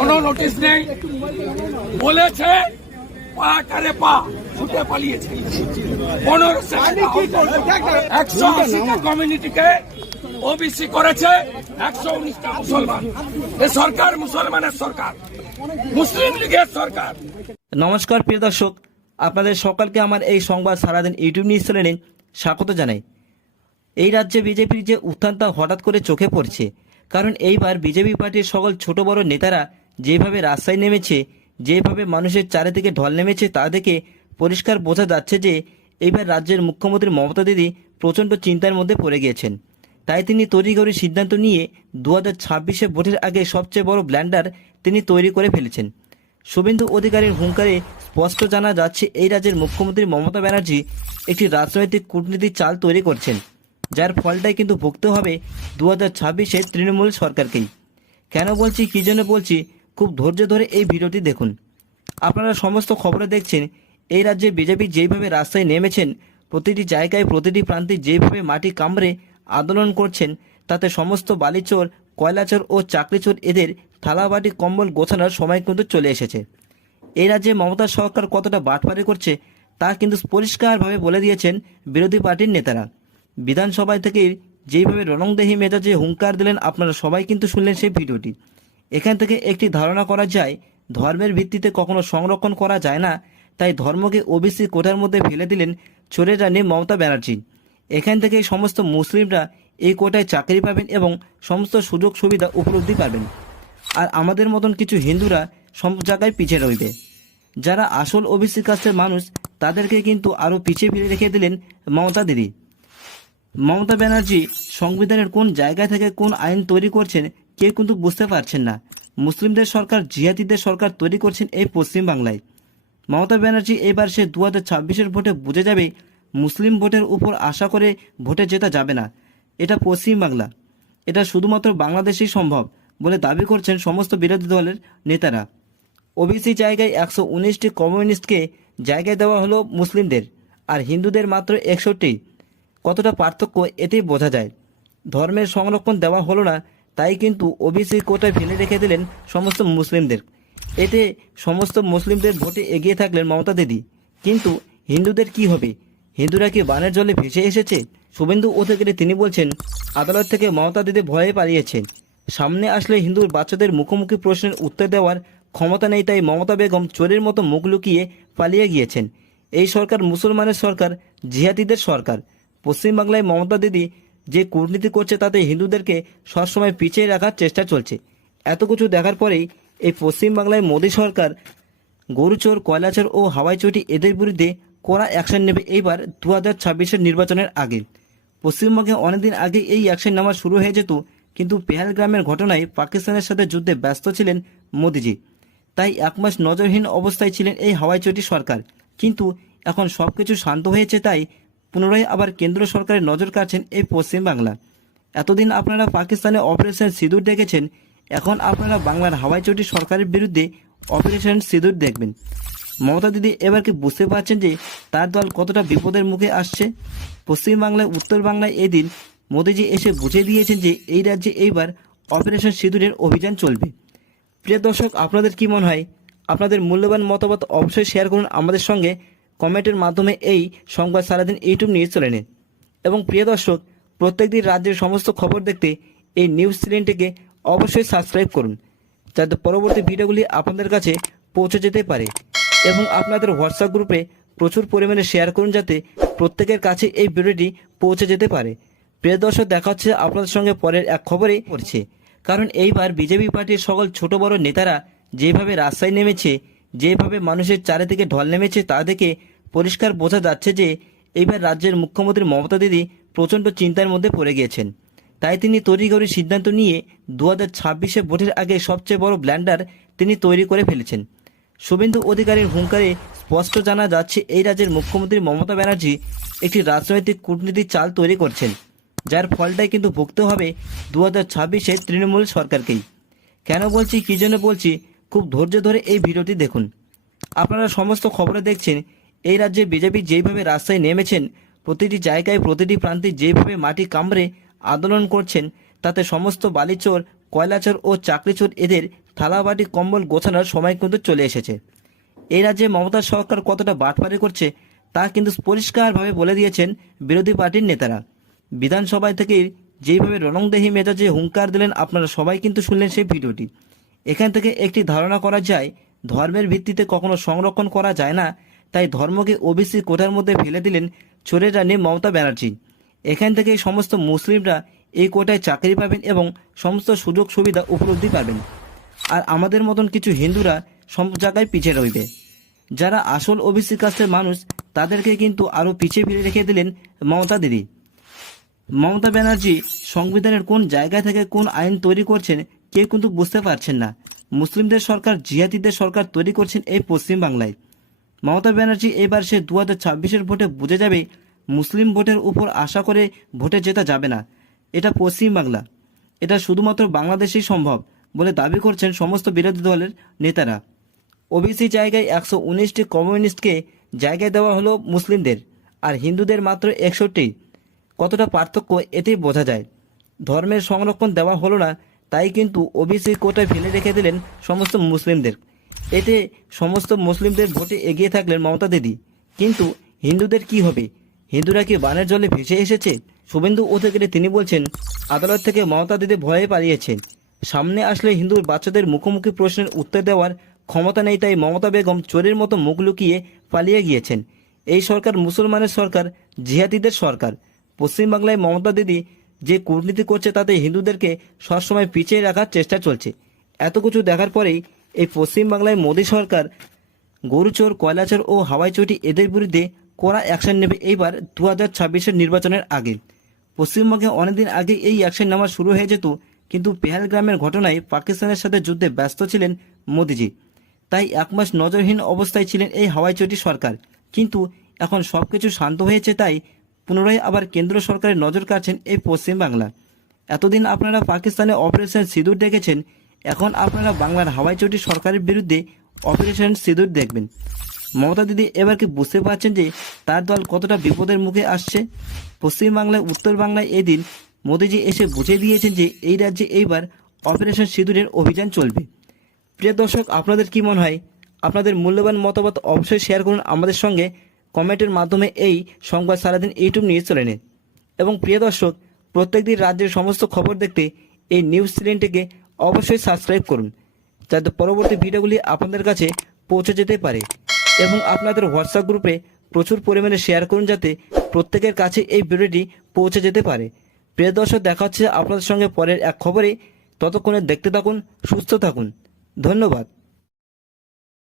কোনো নোটিশ নেই। বলেছে পা টারে পা ছুটে পালিয়েছে। পনেরো একশো আশিটা কমিউনিটিকে ওবিসি করেছে একশো উনিশটা মুসলমান। এ সরকার মুসলমানের সরকার মুসলিম লীগের সরকার। নমস্কার প্রিয় দর্শক। আপনাদের সকলকে আমার এই সংবাদ সারাদিন ইউটিউব নিউজ চ্যানেলে স্বাগত জানাই। এই রাজ্যে বিজেপির যে উত্থানটা হঠাৎ করে চোখে পড়ছে কারণ এইবার বিজেপি পার্টির সকল ছোট বড় নেতারা যেভাবে রাস্তায় নেমেছে, যেভাবে মানুষের চারিদিকে ঢল নেমেছে তা দেখে পরিষ্কার বোঝা যাচ্ছে যে এইবার রাজ্যের মুখ্যমন্ত্রী মমতা দিদি প্রচণ্ড চিন্তার মধ্যে পড়ে গিয়েছেন। তাই তিনি তড়িঘড়ি সিদ্ধান্ত নিয়ে দু হাজার ছাব্বিশে ভোটের আগে সবচেয়ে বড় ব্ল্যান্ডার তিনি তৈরি করে ফেলেছেন। শুভেন্দু অধিকারীর হুঙ্কারে স্পষ্ট জানা যাচ্ছে এই রাজ্যের মুখ্যমন্ত্রী মমতা ব্যানার্জি একটি রাজনৈতিক কূটনীতির চাল তৈরি করছেন, যার ফলটাই কিন্তু ভুগতে হবে দু হাজার ছাব্বিশে তৃণমূল সরকারকেই। কেন বলছি, কী জন্য বলছি? খুব ধৈর্য ধরে এই ভিডিওটি দেখুন। আপনারা সমস্ত খবরে দেখছেন, এই রাজ্যে বিজেপি যেইভাবে রাস্তায় নেমেছেন, প্রতিটি জায়গায় প্রতিটি প্রান্তে যেভাবে মাটি কামড়ে আন্দোলন করছেন, তাতে সমস্ত বালিচোর, কয়লাচোর ও চাকরিচোর এদের থালাবাটি কম্বল গোছানোর সময় কিন্তু চলে এসেছে। এই রাজ্যে মমতা সরকার কতটা বাটপারি করছে, তা কিন্তু পরিষ্কারভাবে বলে দিয়েছেন বিরোধী পার্টির নেতারা। বিধানসভায় থেকে যেইভাবে রণংদেহী মেজাজে হুঙ্কার দিলেন, আপনারা সবাই কিন্তু শুনলেন সেই ভিডিওটি। এখান থেকে একটি ধারণা করা যায়, ধর্মের ভিত্তিতে কখনো সংরক্ষণ করা যায় না, তাই ধর্মকে ওবিসি কোটার মধ্যে ফেলে দিলেন চোরের রানী মমতা ব্যানার্জি। এখান থেকে সমস্ত মুসলিমরা এই কোটায় চাকরি পাবেন এবং সমস্ত সুযোগ সুবিধা উপলব্ধি পাবেন। আর আমাদের মতন কিছু হিন্দুরা সব জায়গায় পিছিয়ে রইবে। যারা আসল ওবিসি কাস্টের মানুষ, তাদেরকে কিন্তু আরও পিছিয়ে ফিরে রেখে দিলেন মমতা দিদি। মমতা ব্যানার্জি, সংবিধানের কোন জায়গা থেকে কোন আইন তৈরি করছেন কেউ কিন্তু বুঝতে পারছেন না। মুসলিমদের সরকার, জিহাদিদের সরকার তৈরি করছেন এই পশ্চিম বাংলায়। মমতা ব্যানার্জি এবার সে দু হাজার ছাব্বিশের ভোটে বুঝে যাবে মুসলিম ভোটের উপর আশা করে ভোটে জেতা যাবে না। এটা পশ্চিম বাংলা। এটা শুধুমাত্র বাংলাদেশেই সম্ভব বলে দাবি করছেন সমস্ত বিরোধী দলের নেতারা। ওবিসি জায়গায় একশো উনিশটি কমিউনিস্টকে জায়গায় দেওয়া হলো মুসলিমদের, আর হিন্দুদের মাত্র একষট্টি। কতটা পার্থক্য এতেই বোঝা যায়। ধর্মের সংরক্ষণ দেওয়া হলো না তাই কিন্তু ওবিসি কোটায় ফেলে রেখে দিলেন সমস্ত মুসলিমদের। এতে সমস্ত মুসলিমদের ভোটে এগিয়ে থাকলেন মমতা দিদি। কিন্তু হিন্দুদের কি হবে? হিন্দুরা কি বানের জলে ভেসে এসেছে? শুভেন্দু অধিকারী তিনি বলছেন, আদালত থেকে মমতা দিদি ভয়ে পালিয়েছেন সামনে আসলে হিন্দুর বাচ্চাদের মুখোমুখি প্রশ্নের উত্তর দেওয়ার ক্ষমতা নেই তাই মমতা বেগম চোরের মতো মুখ লুকিয়ে পালিয়ে গিয়েছেন। এই সরকার মুসলমানের সরকার, জিহাদিদের সরকার। পশ্চিমবাংলায় মমতা দিদি যে কূটনীতি করছে তাতে হিন্দুদেরকে সবসময় পিছিয়ে রাখার চেষ্টা চলছে। এত কিছু দেখার পরেই এই পশ্চিমবাংলায় মোদী সরকার গরুচোর, কয়লাচোর ও হাওয়াই চটি এদের বিরুদ্ধে কড়া অ্যাকশন নেবে এইবার দু হাজার ছাব্বিশের নির্বাচনের আগে। পশ্চিমবঙ্গে অনেকদিন আগে এই অ্যাকশন নেওয়া শুরু হয়ে যেত, কিন্তু পেহালগ্রামের ঘটনায় পাকিস্তানের সাথে যুদ্ধে ব্যস্ত ছিলেন মোদিজি। তাই এক মাস নজরহীন অবস্থায় ছিলেন এই হাওয়াই চটি সরকার। কিন্তু এখন সব কিছু শান্ত হয়েছে তাই পুনরায় আবার কেন্দ্র সরকারের নজর কাটছেন এই পশ্চিমবাংলা এতদিন আপনারা পাকিস্তানে অপারেশন সিঁদুর দেখেছেন, এখন আপনারা বাংলার হাওয়াই চটি সরকারের বিরুদ্ধে অপারেশন সিঁদুর দেখবেন। মমতা দিদি, এবার কি বুঝতে পারছেন যে তার দল কতটা বিপদের মুখে আসছে? পশ্চিমবাংলায় উত্তর বাংলায় এদিন মোদিজি এসে বুঝে দিয়েছেন যে এই রাজ্যে এইবার অপারেশন সিঁদুরের অভিযান চলবে। প্রিয় দর্শক, আপনাদের কি মনে হয়? আপনাদের মূল্যবান মতামত অবশ্যই শেয়ার করুন আমাদের সঙ্গে। কমেন্টের মাধ্যমে এই সংবাদ সারাদিন ইউটিউব নিউজ চলে নিন এবং প্রিয় দর্শক, প্রত্যেকদিন রাজ্যের সমস্ত খবর দেখতে এই নিউজ চ্যানেলটিকে অবশ্যই সাবস্ক্রাইব করুন, যাতে পরবর্তী ভিডিওগুলি আপনাদের কাছে পৌঁছে যেতে পারে এবং আপনাদের হোয়াটসঅ্যাপ গ্রুপে প্রচুর পরিমাণে শেয়ার করুন, যাতে প্রত্যেকের কাছে এই ভিডিওটি পৌঁছে যেতে পারে। প্রিয় দর্শক, দেখা হচ্ছে আপনাদের সঙ্গে পরের এক খবরেই পড়ছে কারণ এইবার বিজেপি পার্টির সকল ছোট বড় নেতারা যেভাবে রাস্তায় নেমেছে যেভাবে মানুষের চারিদিকে ঢল নেমেছে তা দেখে পরিষ্কার বোঝা যাচ্ছে যে এইবার রাজ্যের মুখ্যমন্ত্রী মমতা দিদি প্রচণ্ড চিন্তার মধ্যে পড়ে গিয়েছেন। তাই তিনি তড়িঘড়ি সিদ্ধান্ত নিয়ে দু হাজার ছাব্বিশে ভোটের আগে সবচেয়ে বড় ব্ল্যান্ডার তিনি তৈরি করে ফেলেছেন। শুভেন্দু অধিকারীর হুঙ্কারে স্পষ্ট জানা যাচ্ছে এই রাজ্যের মুখ্যমন্ত্রী মমতা ব্যানার্জি একটি রাজনৈতিক কূটনীতির চাল তৈরি করছেন, যার ফলটাই কিন্তু ভুগতে হবে দু হাজার ছাব্বিশে তৃণমূল সরকারকেই। কেন বলছি, কী জন্য বলছি? খুব ধৈর্য ধরে এই ভিডিওটি দেখুন। আপনারা সমস্ত খবরে দেখছেন, এই রাজ্যে বিজেপি যেইভাবে রাস্তায় নেমেছেন, প্রতিটি জায়গায় প্রতিটি প্রান্তে যেভাবে মাটি কামড়ে আন্দোলন করছেন, তাতে সমস্ত বালিচোর, কয়লাচোর ও চাকরিচোর এদের থালাবাটি কম্বল গোছানোর সময় কিন্তু চলে এসেছে। এই রাজ্যে মমতা সরকার কতটা বাটপারি করছে, তা কিন্তু পরিষ্কারভাবে বলে দিয়েছেন বিরোধী পার্টির নেতারা। বিধানসভায় থেকে যেইভাবে রণংদেহী মেজাজে হুঙ্কার দিলেন, আপনারা সবাই কিন্তু শুনলেন সেই ভিডিওটি। এখান থেকে একটি ধারণা করা যায়, ধর্মের ভিত্তিতে কখনো সংরক্ষণ করা যায় না, তাই ধর্মকে ওবিসি কোটার মধ্যে ফেলে দিলেন চোরের রানী মমতা ব্যানার্জি। এখান থেকে সমস্ত মুসলিমরা এই কোটায় চাকরি পাবেন এবং সমস্ত সুযোগ সুবিধা উপলব্ধি পাবেন। আর আমাদের মতন কিছু হিন্দুরা সব জায়গায় পিছিয়ে রইবে। যারা আসল ওবিসি কাস্টের মানুষ, তাদেরকে কিন্তু আরও পিছিয়ে ফিরে রেখে দিলেন মমতা দিদি। মমতা ব্যানার্জি সংবিধানের কোন জায়গা থেকে কোন আইন তৈরি করছেন কেউ কিন্তু বুঝতে পারছেন না। মুসলিমদের সরকার, জিহাদিদের সরকার তৈরি করছেন এই পশ্চিম বাংলায়। মমতা ব্যানার্জি এবার সে দু হাজার ছাব্বিশের ভোটে বুঝে যাবে মুসলিম ভোটের উপর আশা করে ভোটে জেতা যাবে না। এটা পশ্চিম বাংলা। এটা শুধুমাত্র বাংলাদেশেই সম্ভব বলে দাবি করছেন সমস্ত বিরোধী দলের নেতারা। ওবিসি জায়গায় একশো উনিশটি কমিউনিস্টকে জায়গায় দেওয়া হলো মুসলিমদের, আর হিন্দুদের মাত্র একষট্টি। কতটা পার্থক্য এতেই বোঝা যায়। ধর্মের সংরক্ষণ দেওয়া হলো না তাই কিন্তু ওবিসি কোটায় ফেলে রেখে দিলেন সমস্ত মুসলিমদের। এতে সমস্ত মুসলিমদের ভোটে এগিয়ে থাকলেন মমতা দিদি। কিন্তু হিন্দুদের কি হবে? হিন্দুরা কি বানের জলে ভেসে এসেছে? শুভেন্দু অধিকারী তিনি বলছেন, আদালত থেকে মমতা দিদি ভয়ে পালিয়েছেন। সামনে আসলে হিন্দুর বাচ্চাদের মুখোমুখি প্রশ্নের উত্তর দেওয়ার ক্ষমতা নেই তাই মমতা বেগম চোরের মতো মুখ লুকিয়ে পালিয়ে গিয়েছেন। এই সরকার মুসলমানের সরকার, জিহাদিদের সরকার। পশ্চিমবাংলায় মমতা দিদি যে কূটনীতি করছে তাতে হিন্দুদেরকে সবসময় পিছিয়ে রাখার চেষ্টা চলছে। এত কিছু দেখার পরেই এই পশ্চিমবাংলায় মোদী সরকার গরুচোর, কয়লাচোর ও হাওয়াই চটি এদের বিরুদ্ধে কড়া অ্যাকশন নেবে এইবার দু হাজার ছাব্বিশের নির্বাচনের আগে। পশ্চিমবঙ্গে অনেকদিন আগে এই অ্যাকশন নেওয়া শুরু হয়ে যেত, কিন্তু পেহেলগ্রামের ঘটনায় পাকিস্তানের সাথে যুদ্ধে ব্যস্ত ছিলেন মোদিজি। তাই এক মাস নজরহীন অবস্থায় ছিলেন এই হাওয়াই চটি সরকার। কিন্তু এখন সবকিছু শান্ত হয়েছে তাই পুনরায় আবার কেন্দ্র সরকারের নজর কাড়ছেন এই পশ্চিমবাংলা এতদিন আপনারা পাকিস্তানে অপারেশন সিঁদুর দেখেছেন, এখন আপনারা বাংলার হাওয়াই চটি সরকারের বিরুদ্ধে অপারেশন সিঁদুর দেখবেন। মমতা দিদি এবার কি বুঝতে পারছেন যে তার দল কতটা বিপদের মুখে আসছে? পশ্চিমবাংলায় উত্তর বাংলায় এদিন মোদিজি এসে বুঝিয়ে দিয়েছেন যে এই রাজ্যে এইবার অপারেশন সিঁদুরের অভিযান চলবে। প্রিয় দর্শক, আপনাদের কি মনে হয়? আপনাদের মূল্যবান মতামত অবশ্যই শেয়ার করুন আমাদের সঙ্গে। কমেন্টের মাধ্যমে এই সংবাদ সারাদিন ইউটিউব নিউজ চলে নিন এবং প্রিয় দর্শক প্রত্যেকদিন রাজ্যের সমস্ত খবর দেখতে এই নিউজ চ্যানেলটিকে অবশ্যই সাবস্ক্রাইব করুন, যাতে পরবর্তী ভিডিওগুলি আপনাদের কাছে পৌঁছে যেতে পারে এবং আপনাদের হোয়াটসঅ্যাপ গ্রুপে প্রচুর পরিমাণে শেয়ার করুন, যাতে প্রত্যেকের কাছে এই ভিডিওটি পৌঁছে যেতে পারে। প্রিয় দর্শক, দেখা হচ্ছে আপনাদের সঙ্গে পরের এক খবরে। ততক্ষণে দেখতে থাকুন, সুস্থ থাকুন। ধন্যবাদ।